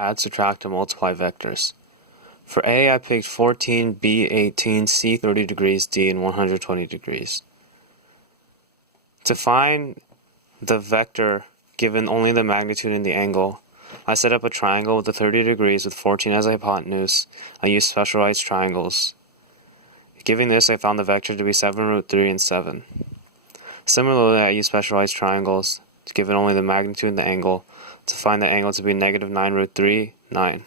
add, subtract, and multiply vectors. For A, I picked 14, B 18, C 30 degrees, D and 120 degrees. To find the vector given only the magnitude and the angle, I set up a triangle with the 30 degrees with 14 as a hypotenuse. I used specialized triangles. Given this, I found the vector to be 7 root 3 and 7. Similarly, I used specialized triangles, given only the magnitude and the angle, to find the angle to be negative 9 root 3, 9.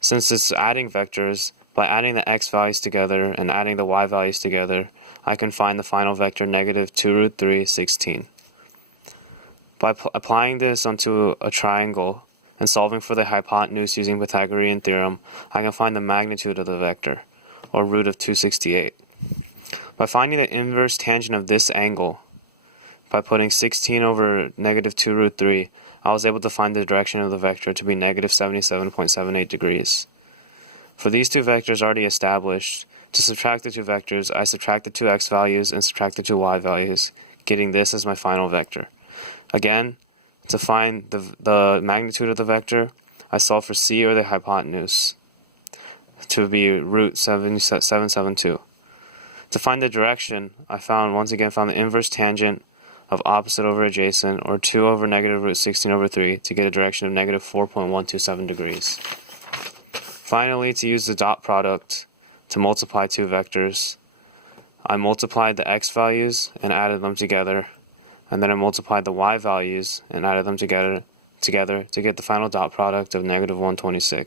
Since it's adding vectors, by adding the x values together and adding the y values together, I can find the final vector negative 2 root 3, 16. By applying this onto a triangle and solving for the hypotenuse using Pythagorean theorem, I can find the magnitude of the vector, or root of 268. By finding the inverse tangent of this angle, by putting 16 over negative 2 root 3, I was able to find the direction of the vector to be negative 77.78 degrees. For these two vectors already established, to subtract the two vectors, I subtract the two x values and subtract the two y values, getting this as my final vector. Again, to find the magnitude of the vector, I solve for c, or the hypotenuse, to be root 772. To find the direction, I once again found the inverse tangent of opposite over adjacent, or 2 over negative root 16 over 3, to get a direction of negative 4.127 degrees. Finally, to use the dot product to multiply two vectors, I multiplied the x values and added them together, and then I multiplied the y values and added them together to get the final dot product of negative 126.